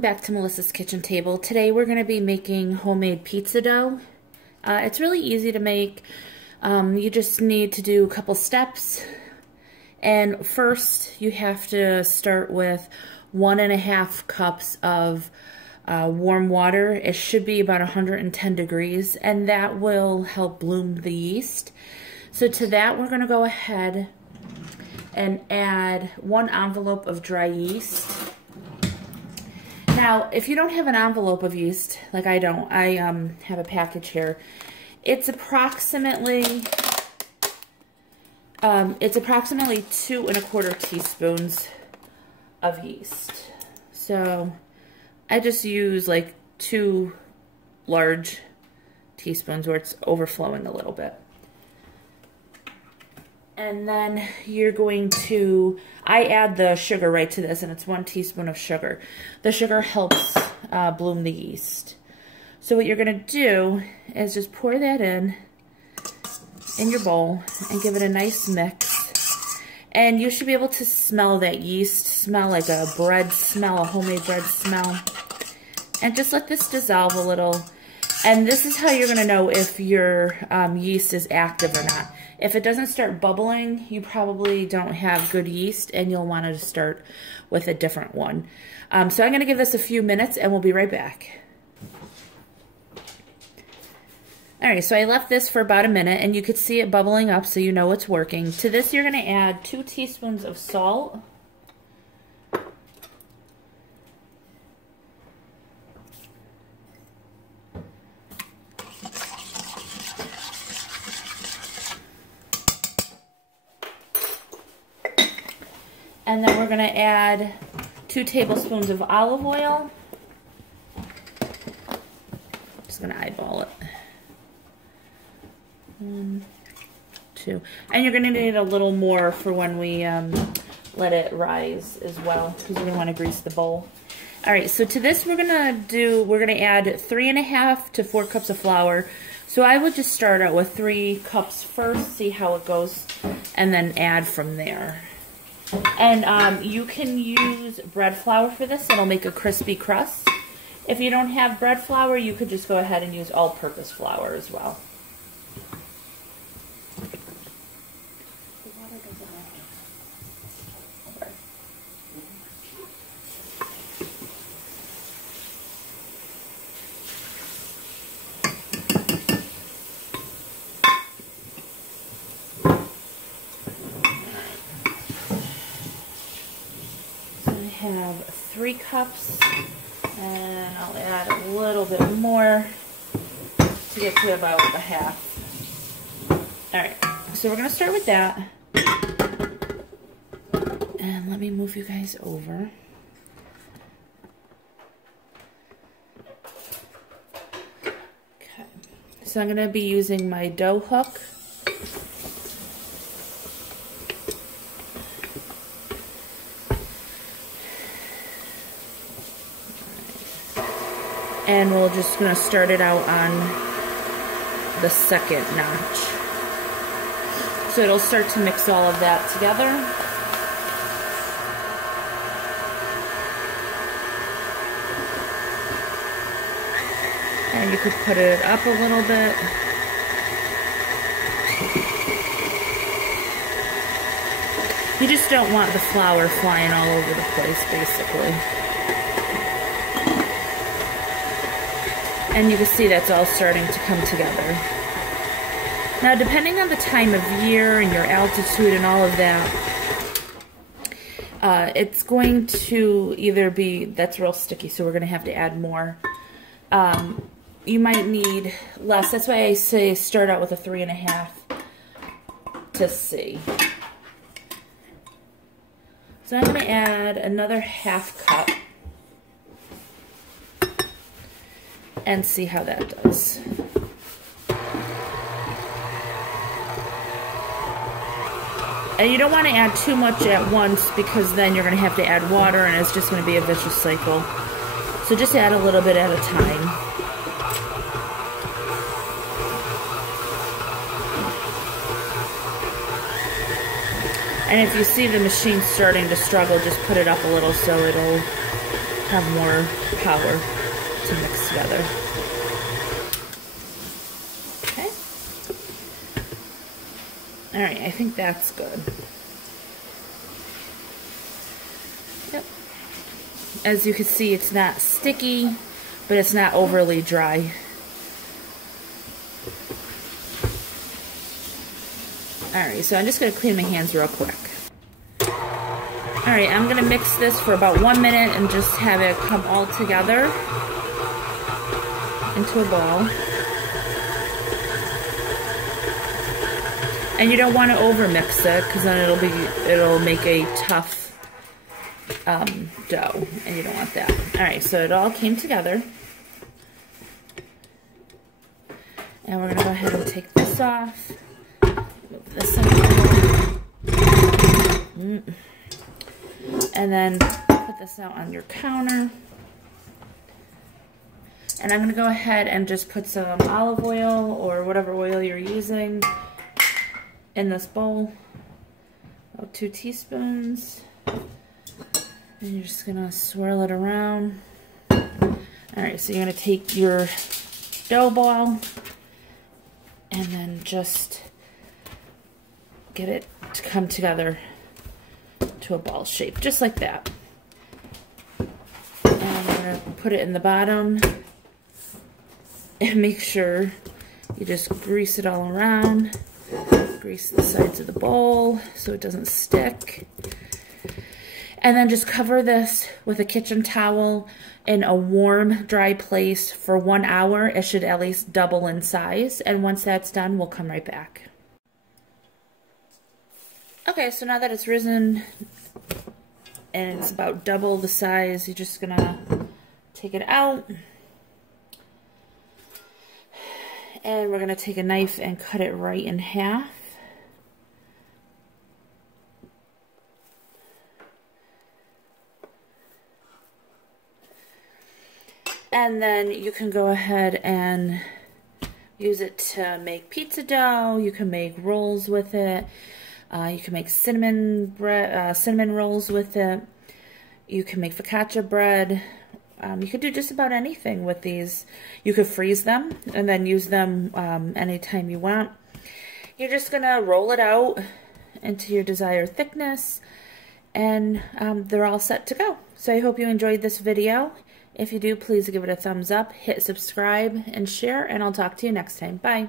welcome back to Melissa's Kitchen Table. Today we're going to be making homemade pizza dough. It's really easy to make. You just need to do a couple steps. And first you have to start with 1.5 cups of warm water. It should be about 110 degrees, and that will help bloom the yeast. So to that we're going to go ahead and add 1 envelope of dry yeast. Now, if you don't have an envelope of yeast, like I don't, I have a package here. It's approximately 2¼ teaspoons of yeast. So I just use like 2 large teaspoons where it's overflowing a little bit. And then you're going to, I add the sugar right to this, and it's 1 teaspoon of sugar. The sugar helps bloom the yeast. So what you're going to do is just pour that in your bowl and give it a nice mix. And you should be able to smell that yeast smell, like a bread smell, a homemade bread smell. And just let this dissolve a little. And this is how you're going to know if your yeast is active or not. If it doesn't start bubbling, you probably don't have good yeast, and you'll want to start with a different one. So I'm going to give this a few minutes, and we'll be right back. Alright, so I left this for about a minute, and you could see it bubbling up, so you know it's working. To this, you're going to add 2 teaspoons of salt. And then we're going to add 2 tablespoons of olive oil. Just going to eyeball it. 1, 2. And you're going to need a little more for when we let it rise as well, because you're going to want to grease the bowl. Alright, so to this we're going to add 3.5 to 4 cups of flour. So I would just start out with 3 cups first, see how it goes, and then add from there. And you can use bread flour for this. It'll make a crispy crust. If you don't have bread flour, you could just go ahead and use all-purpose flour as well. Have 3 cups, and I'll add a little bit more to get to about a half. Alright, so we're going to start with that. And let me move you guys over. Okay, so I'm going to be using my dough hook. And we're just going to start it out on the 2nd notch. So it'll start to mix all of that together. And you could put it up a little bit. You just don't want the flour flying all over the place, basically. And you can see that's all starting to come together. Now, depending on the time of year and your altitude and all of that, it's going to either be, that's real sticky, so we're going to have to add more. You might need less. That's why I say start out with a 3.5 to see. So I'm going to add another ½ cup. And see how that does. And you don't want to add too much at once, because then you're going to have to add water, and it's just going to be a vicious cycle. So just add a little bit at a time. And if you see the machine starting to struggle, just put it up a little so it'll have more power to mix together. Okay. All right, I think that's good. Yep. As you can see, it's not sticky, but it's not overly dry. Alright, so I'm just going to clean my hands real quick. Alright, I'm going to mix this for about 1 minute and just have it come all together into a ball. And you don't want to over mix it because then it'll make a tough dough, and you don't want that. Alright, so it all came together. And we're going to go ahead and take this off. Move this out. And then put this out on your counter. And I'm going to go ahead and just put some olive oil or whatever oil you're using in this bowl. About 2 teaspoons. And you're just going to swirl it around. Alright, so you're going to take your dough ball and then just get it to come together to a ball shape, just like that. And I'm going to put it in the bottom and make sure you just grease it all around. Grease the sides of the bowl so it doesn't stick. And then just cover this with a kitchen towel in a warm, dry place for 1 hour. It should at least double in size. And once that's done, we'll come right back. Okay, so now that it's risen and it's about double the size, you're just gonna take it out. And we're gonna take a knife and cut it right in half. And then you can go ahead and use it to make pizza dough. You can make rolls with it. You can make cinnamon rolls with it. You can make focaccia bread. You could do just about anything with these. You could freeze them and then use them anytime you want. You're just gonna roll it out into your desired thickness, and they're all set to go. So I hope you enjoyed this video. If you do, please give it a thumbs up, hit subscribe, and share, and I'll talk to you next time. Bye.